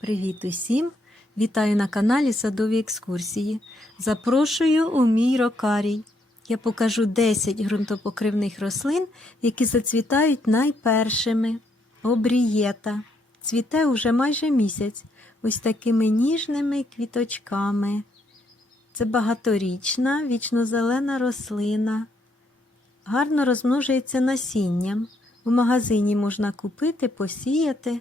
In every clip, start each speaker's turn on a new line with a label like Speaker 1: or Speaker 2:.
Speaker 1: Привіт усім! Вітаю на каналі Садові екскурсії. Запрошую у мій рокарій. Я покажу 10 ґрунтопокривних рослин, які зацвітають найпершими. Обрієта. Цвіте уже майже місяць. Ось такими ніжними квіточками. Це багаторічна, вічнозелена рослина. Гарно розмножується насінням. У магазині можна купити, посіяти.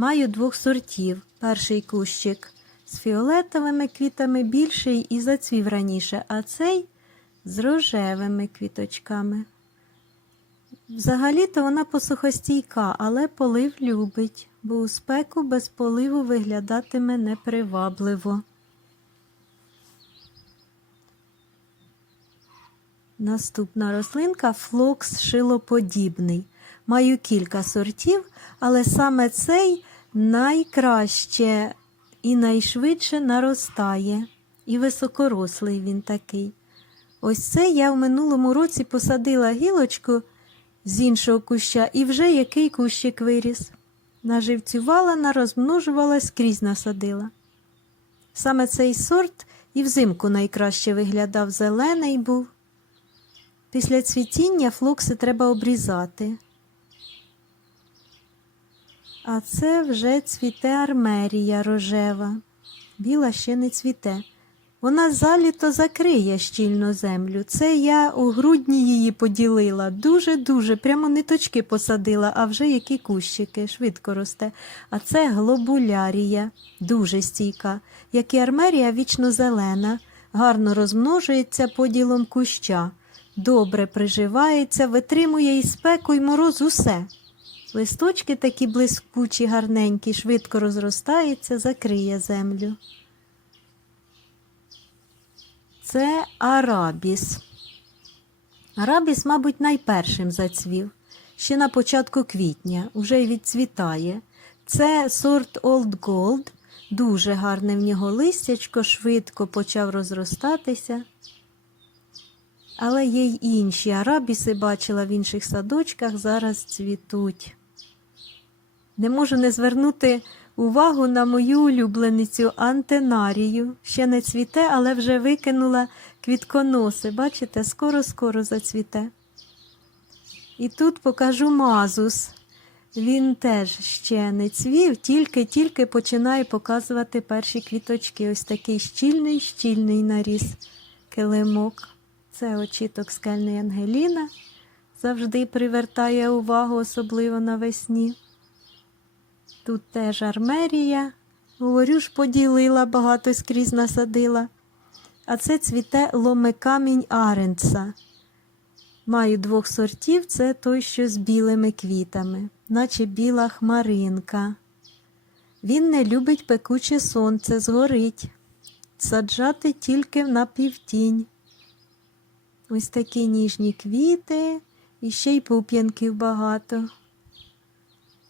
Speaker 1: Маю двох сортів. Перший кущик з фіолетовими квітами більший і зацвів раніше, а цей з рожевими квіточками. Взагалі-то вона посухостійка, але полив любить, бо у спеку без поливу виглядатиме непривабливо. Наступна рослинка флокс шилоподібний. Маю кілька сортів, але саме цей найкраще і найшвидше наростає. І високорослий він такий. Ось це я в минулому році посадила гілочку з іншого куща, і вже який кущик виріс. Наживцювала, нарозмножувала, скрізь насадила. Саме цей сорт і взимку найкраще виглядав, зелений був. Після цвітіння флокси треба обрізати. А це вже цвіте армерія рожева. Біла ще не цвіте. Вона заліто закриє щільно землю. Це я у грудні її поділила. Дуже-дуже, прямо ниточки посадила, а вже які кущики, швидко росте. А це глобулярія, дуже стійка. Як і армерія, вічно зелена, гарно розмножується поділом куща, добре приживається, витримує і спеку, і мороз усе. Листочки такі блискучі, гарненькі, швидко розростаються, закриє землю. Це арабіс. Арабіс, мабуть, найпершим зацвів. Ще на початку квітня, уже й відцвітає. Це сорт Old Gold. Дуже гарне в нього листячко, швидко почав розростатися. Але є й інші арабіси, бачила в інших садочках, зараз цвітуть. Не можу не звернути увагу на мою улюбленицю антенарію. Ще не цвіте, але вже викинула квітконоси. Бачите, скоро-скоро зацвіте. І тут покажу мазус. Він теж ще не цвів, тільки-тільки починає показувати перші квіточки. Ось такий щільний, щільний наріс килимок. Це очіток скельної Ангеліна. Завжди привертає увагу, особливо навесні. Тут теж армерія. Говорю ж, поділила, багато скрізь насадила. А це цвіте ломикамінь Аренца. Маю двох сортів, це той, що з білими квітами, наче біла хмаринка. Він не любить пекуче сонце, згорить. Саджати тільки на півтінь. Ось такі ніжні квіти, і ще й пуп'янків багато.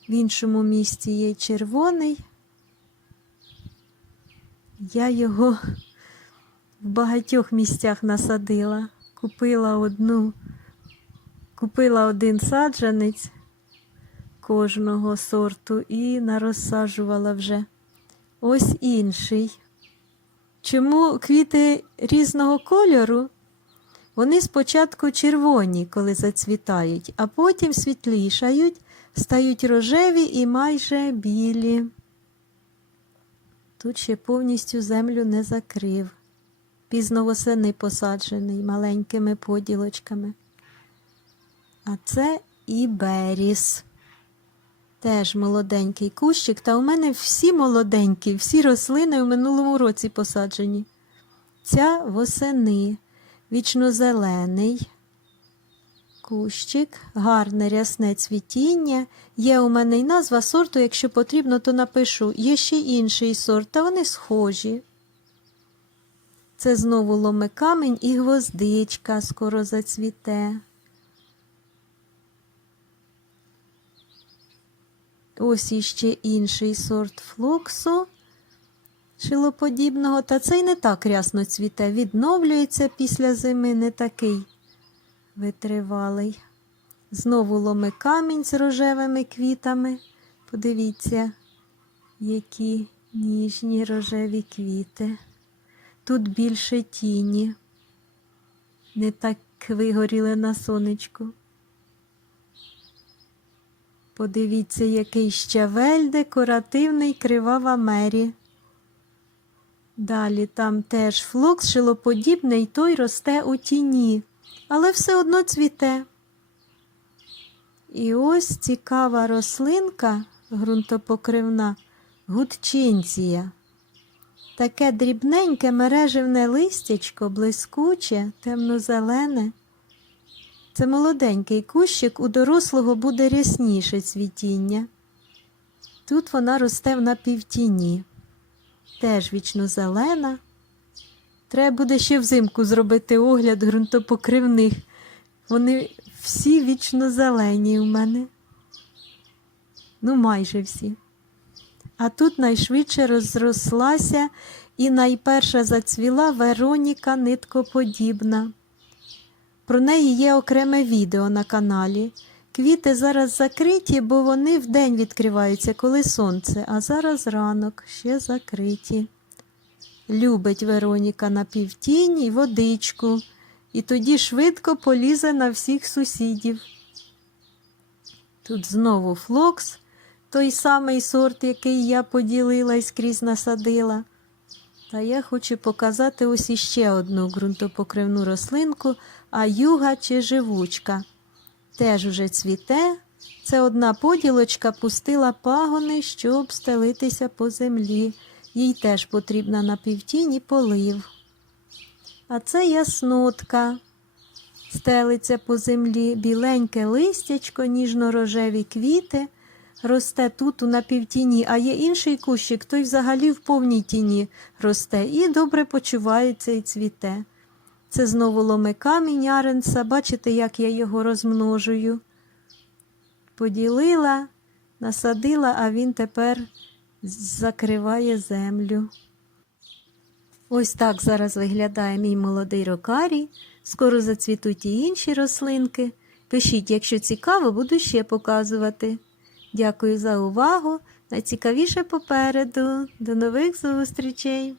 Speaker 1: В іншому місці є червоний. Я його в багатьох місцях насадила. Купила одну, купила один саджанець кожного сорту і нарозсаджувала вже. Ось інший. Чому квіти різного кольору? Вони спочатку червоні, коли зацвітають, а потім світлішають, стають рожеві і майже білі. Тут ще повністю землю не закрив. Пізно восени посаджений маленькими поділочками. А це іберіс. Теж молоденький кущик, та у мене всі молоденькі, всі рослини в минулому році посаджені. Ця восени вічнозелений кущик, гарне рясне цвітіння. Є у мене й назва сорту, якщо потрібно, то напишу. Є ще інший сорт, та вони схожі. Це знову ломикамень і гвоздичка скоро зацвіте. Ось іще інший сорт флоксу шилоподібного, та цей не так рясно цвіте, відновлюється після зими не такий витривалий. Знову ломи камінь з рожевими квітами. Подивіться, Які ніжні рожеві квіти. Тут більше тіні. Не так вигоріли на сонечку. Подивіться, який щавель декоративний кривава мері. Далі там теж флокс шилоподібний, той росте у тіні, але все одно цвіте. І ось цікава рослинка ґрунтопокривна гудчинція. Таке дрібненьке мереживне листячко, блискуче, темно-зелене. Це молоденький кущик, у дорослого буде рясніше цвітіння. Тут вона росте в напівтіні, теж вічно зелена. Треба буде ще взимку зробити огляд ґрунтопокривних. Вони всі вічно зелені у мене. Ну, майже всі. А тут найшвидше розрослася і найперша зацвіла Вероніка ниткоподібна. Про неї є окреме відео на каналі. Квіти зараз закриті, бо вони вдень відкриваються, коли сонце, а зараз ранок ще закриті. Любить Вероніка на півтінь і водичку, і тоді швидко полізе на всіх сусідів. Тут знову флокс, той самий сорт, який я поділила і скрізь насадила. Та я хочу показати ось іще одну ґрунтопокривну рослинку, аюга чи живучка. Теж уже цвіте. Це одна поділочка пустила пагони, щоб стелитися по землі. Їй теж потрібна на півтіні полив. А це яснотка. Стелиться по землі біленьке листячко, ніжно-рожеві квіти. Росте тут у напівтіні, а є інший кущик, той взагалі в повній тіні росте і добре почувається і цвіте. Це знову ломика міняренса. Бачите, як я його розмножую. Поділила, насадила, а він тепер закриває землю. Ось так зараз виглядає мій молодий рокарій. Скоро зацвітуть і інші рослинки. Пишіть, якщо цікаво, буду ще показувати. Дякую за увагу. Найцікавіше попереду. До нових зустрічей!